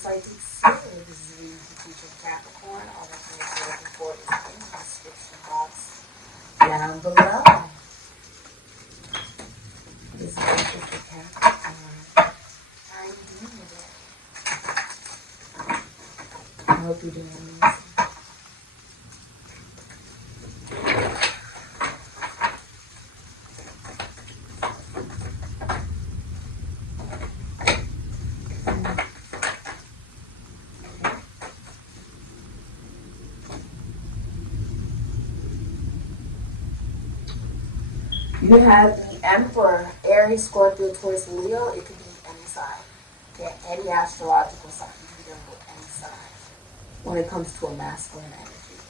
Sikiksyd. This is a reading for teaching Capricorn. All the information you're looking for is in the description box down below. This is reading for Capricorn. How are you doing today? I hope you're doing amazing. You have the Emperor, Aries, Scorpio, Taurus, Leo. It could be any sign. Okay, any astrological sign. You can deal with any sign when it comes to a masculine energy.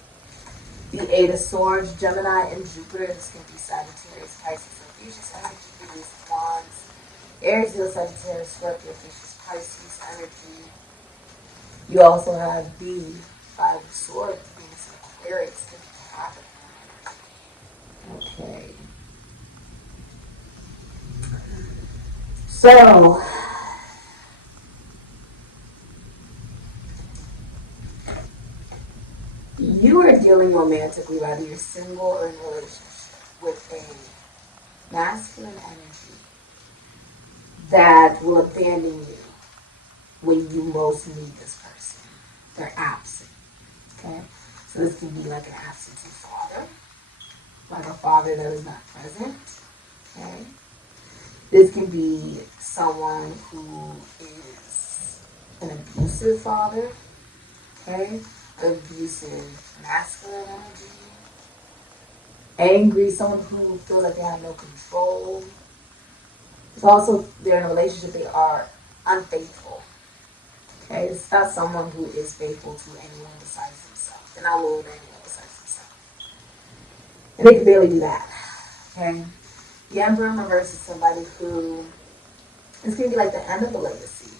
The Eight of Swords, Gemini, and Jupiter. This can be Sagittarius, Pisces, and Pisces energy. The Ace of Wands, Aries, Leo, Sagittarius, Scorpio, Pisces, Pisces energy. You also have the Five of Swords, Venus, and Aquarius. Can be Capricorn energy. Okay. So, you are dealing romantically, whether you're single or in a relationship, with a masculine energy that will abandon you when you most need this person. They're absent, okay? So this can be like an absentee father, like a father that is not present, okay? This can be someone who is an abusive father, okay? Abusive masculine energy. Angry, someone who feels like they have no control. It's also, they're in a relationship, they are unfaithful. Okay? It's not someone who is faithful to anyone besides themselves. They're not loyal to anyone besides themselves. And they can barely do that. Okay? The Emperor in reverse is somebody who, it's going to be like the end of a legacy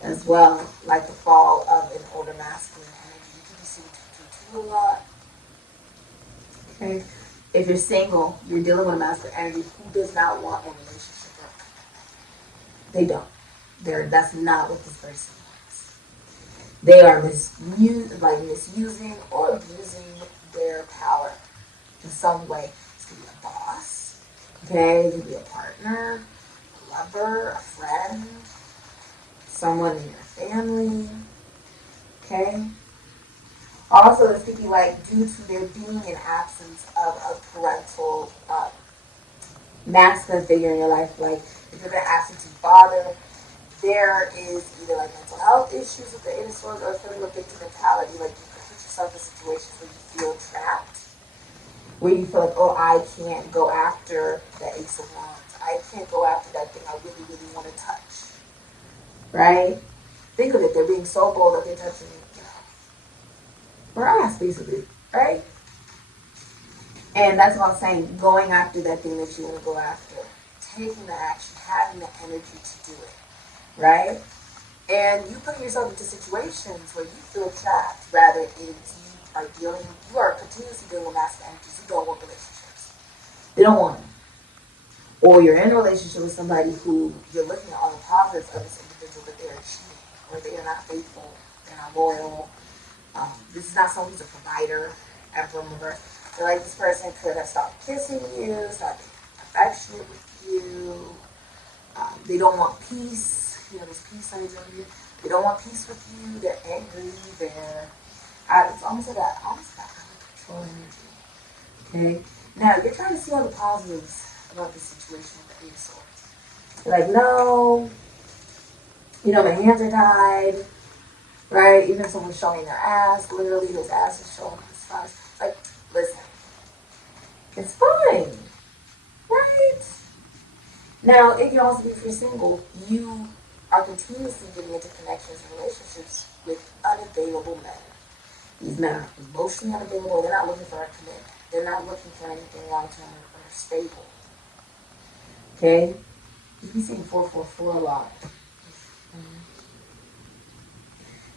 as well, like the fall of an older masculine energy. You can be seeing 222 a lot. Okay? If you're single, you're dealing with a masculine energy who does not want a relationship or a commitment. They don't. That's not what this person wants. They are misusing or abusing their power in some way. It's going to be a boss. Okay, it could be a partner, a lover, a friend, someone in your family. Okay? Also, this could be like due to there being an absence of a parental masculine figure in your life. Like if you're an absentee father, there is either like mental health issues with the Eight of Swords or feeling a victim mentality. Like you could put yourself in situations where you feel trapped. Where you feel like, oh, I can't go after the Ace of Wands. I can't go after that thing I really, really want to touch. Right? Think of it. They're being so bold that they're touching, grass, basically. Right? And that's what I'm saying. Going after that thing that you want to go after. Taking the action. Having the energy to do it. Right? And you put yourself into situations where you feel trapped. Rather, it's you are continuously dealing with masculine energies. You don't want relationships. They don't want them. Or you're in a relationship with somebody who you're looking at all the positives of this individual, but they're cheating, or they are not faithful, they're not loyal. This is not someone who's a provider, Emperor in reverse. They're like, this person could have stopped kissing you, stopped being affectionate with you. They don't want peace. There's peace on you. They don't want peace with you. They're angry. It's almost like out of control energy. Okay? Now, you're trying to see all the positives about this situation with the Eight of Swords. You're like, no, my hands are tied, right? Even if someone's showing their ass, literally, those asses showing his thighs. Like, listen, it's fine, right? Now, it can also be if you're single, you are continuously getting into connections and relationships with unavailable men. These men are emotionally unavailable. They're not looking for a commitment. They're not looking for anything long-term or stable. Okay? You can see 444 a lot.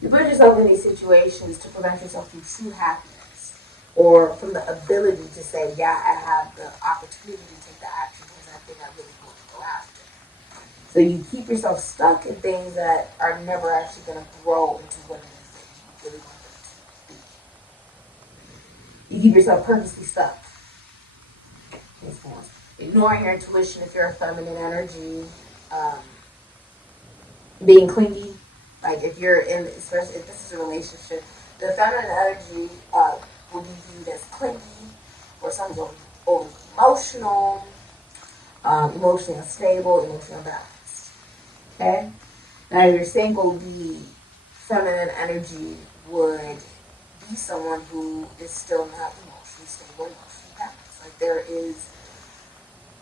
You put yourself in these situations to prevent yourself from true happiness or from the ability to say, yeah, I have the opportunity to take the action because I think I really want to go after. So you keep yourself stuck in things that are never actually going to grow into what it is that you really want them to be. You keep yourself purposely stuck. Ignoring your intuition if you're a feminine energy. Being clingy. Like if you're in, especially if this is a relationship, the feminine energy will be viewed as clingy, or someone's over emotional, emotionally unstable, emotionally unbalanced. Okay? Now if you're single, the feminine energy would be someone who is still not emotionally stable, emotionally balanced. Like there is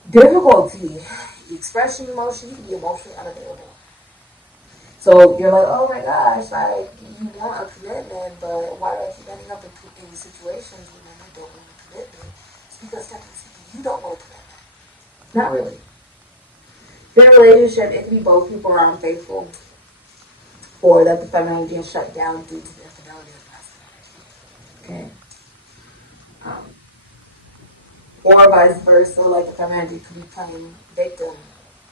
difficulty expressing emotion. You can be emotionally unavailable. So you're like, oh my gosh, like you want a commitment, but why do I keep ending up in situations when I don't want a commitment? It's because technically speaking, you don't want a commitment. Not really. In a relationship, it can be both people are unfaithful, or that the feminine energy is shut down due to the infidelity of the masculine energy. Okay. Or vice versa, like the feminine energy could be playing victim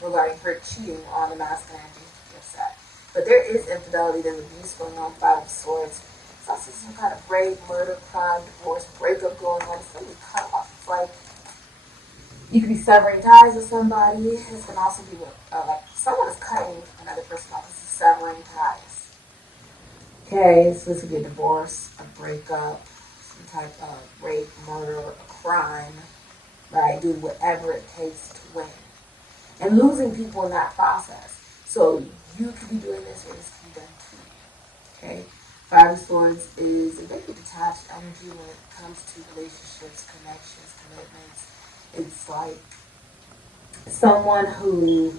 regarding her cheating on the masculine energy to be upset. But there is infidelity, there's abuse going on, 5 of Swords. It's also some kind of rape, murder, crime, divorce, breakup going on. It's really cut off. It's like you could be severing ties with somebody. This can also be like someone is cutting another person off. This is severing ties. Okay, so this could be a divorce, a breakup, some type of rape, murder, a crime, right? Do whatever it takes to win. And losing people in that process. So you could be doing this, or this could be done to you. Okay? 5 of Swords is a very detached energy when it comes to relationships, connections, commitments. It's like someone who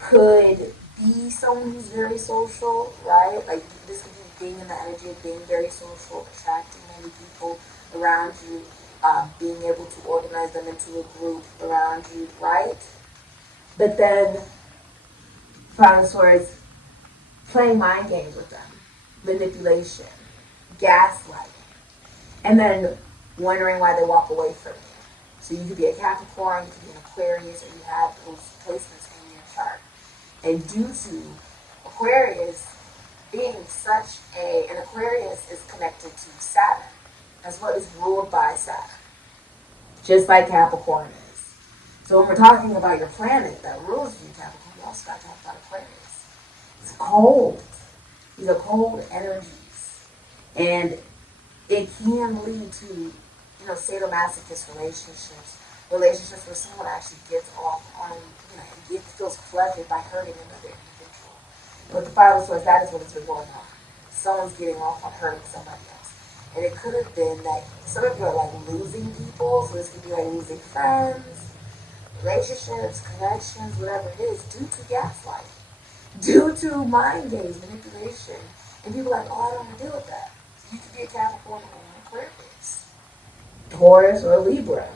could be someone who's very social, right? Like this could be being in the energy of being very social, attracting many people around you, being able to organize them into a group around you, right? But then 5 of Swords, playing mind games with them, manipulation, gaslighting, and then wondering why they walk away from you. So you could be a Capricorn, you could be an Aquarius, or you have those placements in your chart. And due to Aquarius being such an Aquarius is connected to Saturn. That's what is ruled by Saturn. Just like Capricorn is. So when we're talking about your planet that rules you, Capricorn, we also got to talk about Aquarius. It's cold. These are cold energies. And it can lead to, sadomasochist relationships where someone actually gets off on, and feels pleasure by hurting another individual. But the 5 of Swords, that is what it's been going on. Someone's getting off on hurting somebody else. And it could have been that some of you are like losing people, so this could be like losing friends, relationships, connections, whatever it is, due to gaslighting, due to mind games, manipulation. And people are like, oh, I don't want to deal with that. So you could be a Capricorn or an Aquarius, Taurus or a Libra.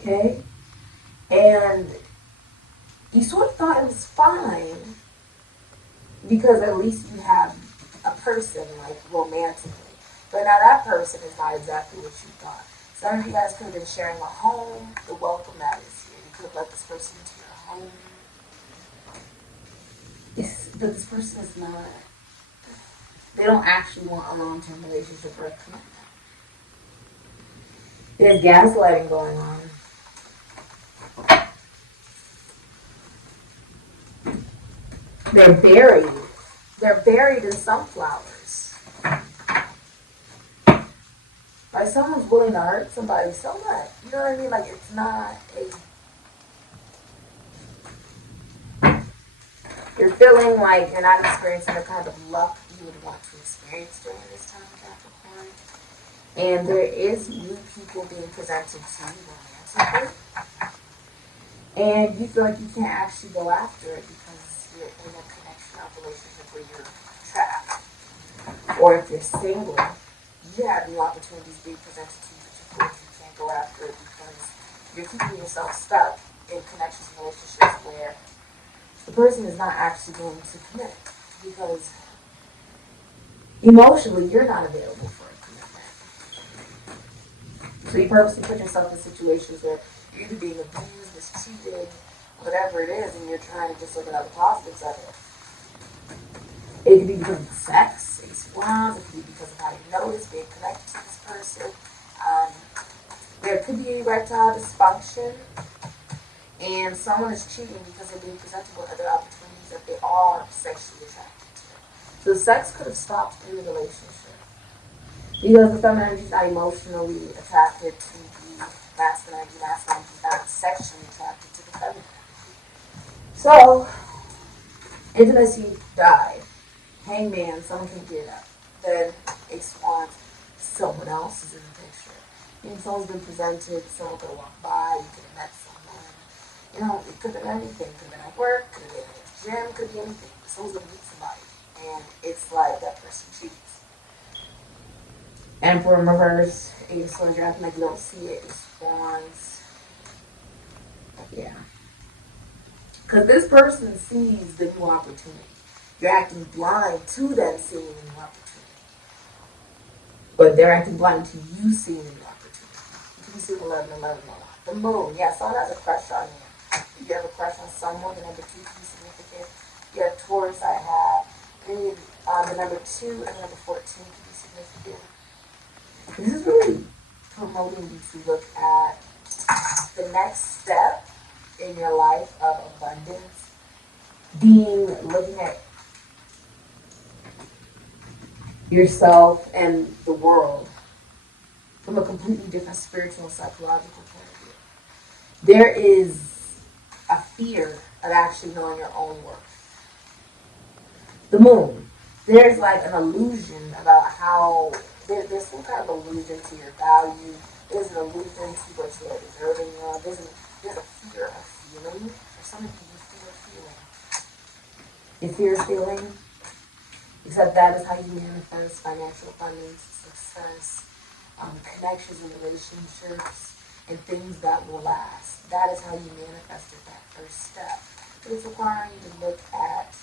Okay? And you sort of thought it was fine because at least you have a person, like, romantically. But now that person is not exactly what you thought. Some of you guys could have been sharing a home, the welcome that is here. You could have let this person into your home. But this person is not, they don't actually want a long-term relationship or a commitment. There's gaslighting going on. They're buried. They're buried in sunflowers. Like someone's willing to hurt somebody so much. You know what I mean? Like it's not you're feeling like you're not experiencing the kind of luck you would want to experience during this time, Capricorn. And there is new people being presented to you romantically. And you feel like you can't actually go after it because you're in a connection of relationship where you're trapped. Or if you're single, you have new opportunities being presented to you, but you feel like you can't go after it because you're keeping yourself stuck in connections and relationships where the person is not actually going to commit because emotionally you're not available for a commitment. So you purposely put yourself in situations where you're either being abused, mistreated, whatever it is, and you're trying to just look at all the positives of it. It could be because of sex, ace of wands. It could be because of how you notice, being connected to this person. There could be erectile dysfunction, and someone is cheating because they're being presented with other opportunities that they are sexually attracted to. So sex could have stopped in the relationship because the feminine energy is not emotionally attracted to the masculine energy. Masculine energy is not sexually attracted to the feminine energy. So intimacy died. Hangman, someone can get up. Then ace of wands, someone else is in the picture. You know, someone's been presented, someone could have walked by, you could have met someone. You know, it could have been anything. Could have been at work, could have been at the gym, could be anything. Someone's going to meet somebody. And it's like that person cheats. Emperor in reverse, Eight of Swords, you're acting like you don't see it. Ace of Wands. Yeah. Because this person sees the new opportunity. You're acting blind to them seeing the new opportunity. But they're acting blind to you seeing the new opportunity. You can see 11, 11 a lot. The moon. Yeah, someone has a crush on you. If you have a crush on someone, the number 2 can be significant. You have Taurus, I have. Then the number 2 and the number 14 can be significant. This is really promoting you to look at the next step in your life of abundance, looking at yourself and the world from a completely different spiritual and psychological point of view. There is a fear of actually knowing your own worth. The moon. There's like an illusion about how there's some kind of illusion to your value. There's an illusion to what you are deserving of. There's a fear of feeling. For some of you fear feeling. You fear feeling. Except that is how you manifest financial abundance, success, connections and relationships, and things that will last. That is how you manifested that first step. But it's requiring you to look at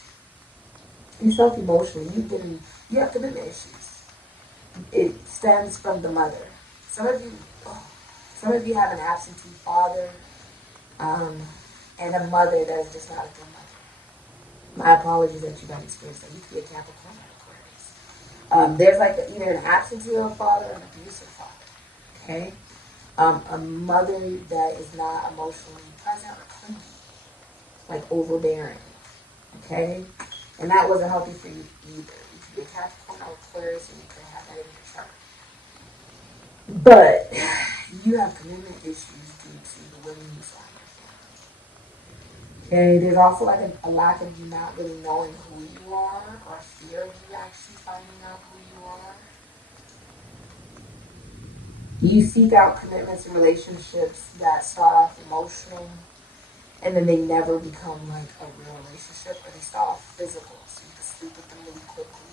yourself emotionally. You have commitment issues. It stems from the mother. Some of you have an absentee father, and a mother that is just not a good mother. My apologies that you don't experience that. You could be a Capricorn or Aquarius. There's like either an absentee father or an abusive father. Okay? A mother that is not emotionally present or clingy, like overbearing. Okay? And that wasn't healthy for you either. You could be a Capricorn or Aquarius and you could have that in your chart. But you have commitment issues due to the women you saw in your family. Okay, there's also like a lack of you not really knowing who you are, or fear of you actually finding out who you are. You seek out commitments and relationships that start off emotional, and then they never become like a real relationship, or they start off physical, so you can sleep with them really quickly.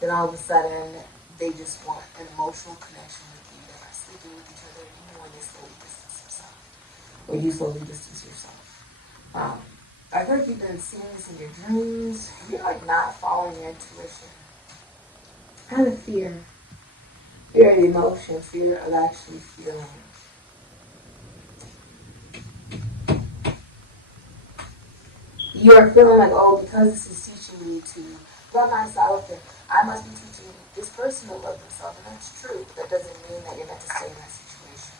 Then all of a sudden, they just want an emotional connection with you. They're not sleeping with each other anymore, and they slowly distance themselves, or you slowly distance yourself. I heard you've been seeing this in your dreams. You're like not following your intuition. Kind of fear. Fear of emotion, fear of actually feeling. You're feeling like, oh, because this is teaching me to love myself, and I must be teaching this person to love themselves, and that's true. That doesn't mean that you're meant to stay in that situation.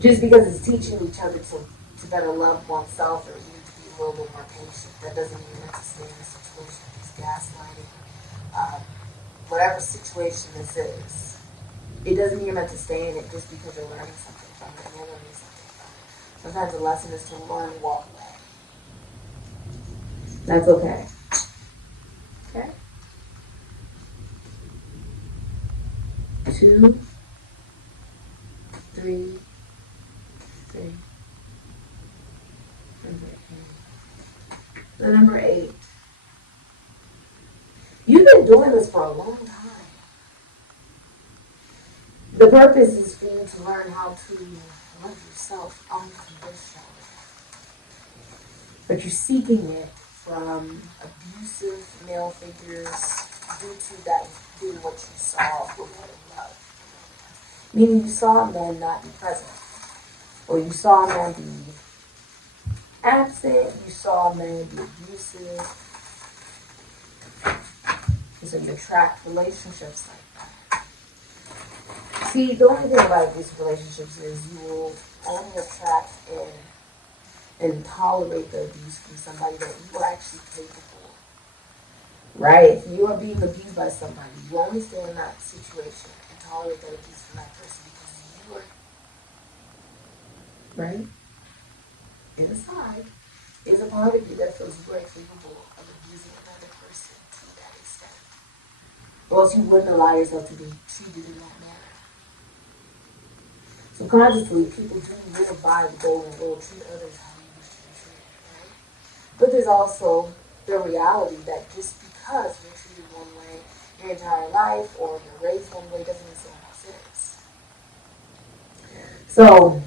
Just because it's teaching each other to better love oneself, or even to be a little bit more patient, that doesn't mean you're meant to stay in the situation. It's gaslighting. Whatever situation this is, it doesn't mean you're meant to stay in it just because you're learning something from it and you're learning something from it. Sometimes the lesson is to learn and walk away. That's okay. Okay? 2, 3, 6. The number 8. You've been doing this for a long time. The purpose is for you to learn how to love yourself unconditionally. But you're seeking it from abusive male figures due to that doing what you saw with love. Meaning you saw men not be present. Or you saw men be absent. You saw men be abusive. So you attract relationships like that. See, the only thing about abusive relationships is you will only attract and tolerate the abuse from somebody that you are actually capable of. Right? If you are being abused by somebody, you only stay in that situation and tolerate that abuse from that person because you are, right? Inside is a part of you that feels you are capable of abusing another person to that extent. Or else you wouldn't allow yourself to be treated in that manner. Subconsciously, people do live by the golden rule, treat others how you wish to be treated, right? But there's also the reality that just because you're treated one way your entire life or you're raised one way doesn't mean someone else is. So,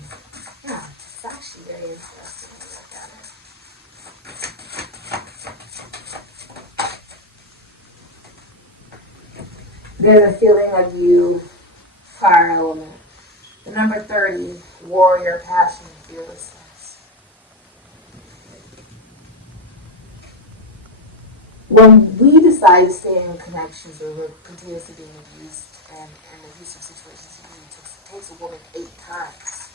yeah, it's actually very interesting when you look at it. There's a feeling of you, fire element. The number 30, warrior, passion, and fearlessness. When we decide to stay in connections where we're continuously being abused and in abusive situations, it takes a woman 8 times.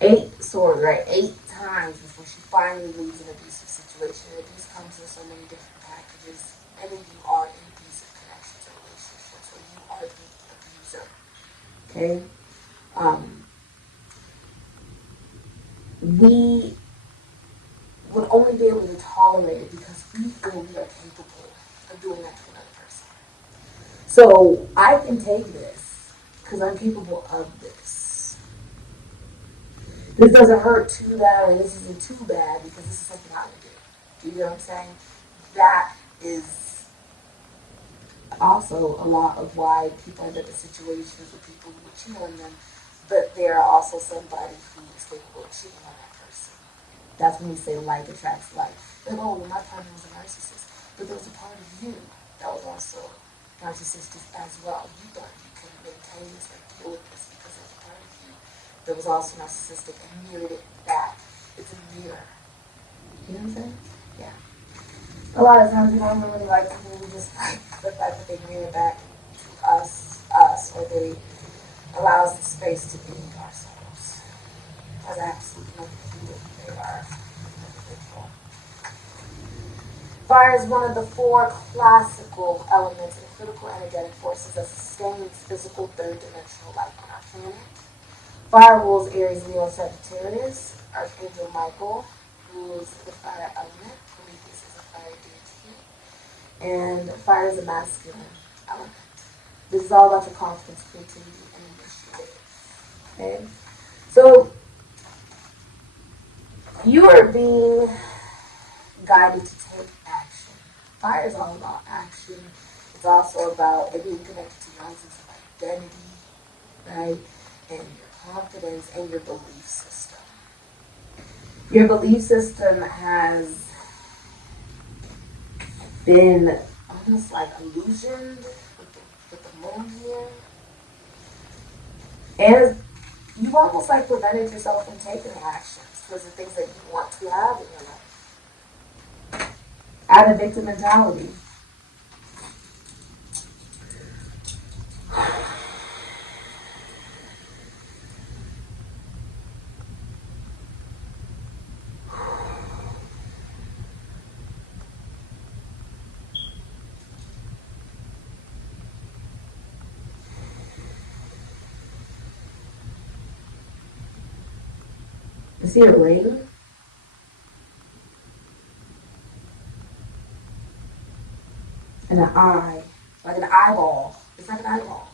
8 swords, right? 8 times before she finally leaves an abusive situation. And abuse comes in so many different packages. Many of you are in abusive connections or relationships where you are the abuser. Okay? We would only be able to tolerate it because we feel we are capable of doing that to another person. So I can take this because I'm capable of this. This doesn't hurt too bad, or this isn't too bad because this is something I would do. Do you know what I'm saying? That is also a lot of why people end up in situations with people who would cheat on them, but they're also somebody who is capable of cheating on that person. That's when you say like attracts like. Like, oh, well, my partner was a narcissist, but there was a part of you that was also narcissistic as well. You thought you could maintain this or deal with this because there's a part of you that was also narcissistic and mirrored it back. It's a mirror. You know what I'm saying? Yeah. A lot of times we don't really like people who just like the fact that they mirror back to us, or they allow us the space to be ourselves. Has absolutely nothing to do with who they are as an individual. Fire is one of the 4 classical elements and critical energetic forces that sustains physical third-dimensional life on our planet. Fire rules Aries, Leo, and Sagittarius. Archangel Michael rules the fire element. Prometheus is a fire deity. And fire is a masculine element. This is all about your confidence, creativity, and initiative. Okay? So, you are being guided to take action. Fire is all about action. It's also about it being connected to your own sense of identity, right? And your confidence and your belief system. Your belief system has been almost like illusioned with the moon here. And you've almost like prevented yourself from taking actions towards the things that you want to have in your life. Out of victim mentality. You see a ring? And an eye. Like an eyeball. It's like an eyeball.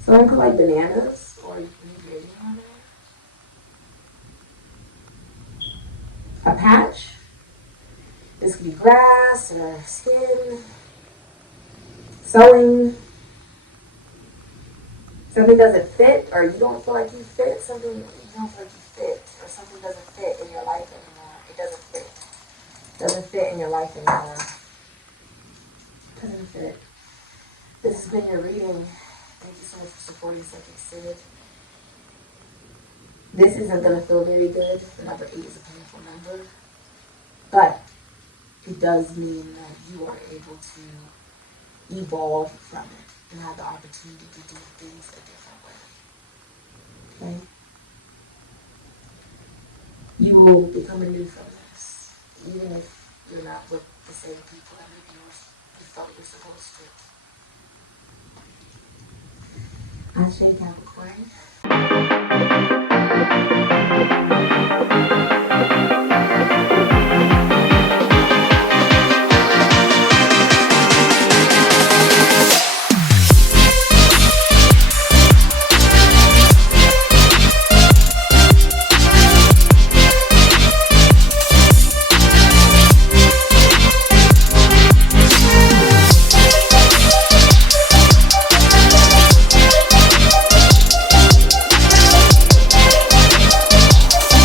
So it could like bananas, or you can use your on it. A patch. This could be grass or skin. Sewing. Something doesn't fit, or you don't feel like you fit. Something you don't feel like you fit, or something doesn't fit in your life anymore. It doesn't fit. Doesn't fit in your life anymore. Doesn't fit. This has been your reading. Thank you so much for supporting Sikiksyd. This isn't going to feel very good. The number 8 is a painful number. But it does mean that you are able to evolve from it and have the opportunity to do things a different way. Okay? You will become anew from this, even if you're not with the same people that maybe you thought you were supposed to. Ashe Capricorn.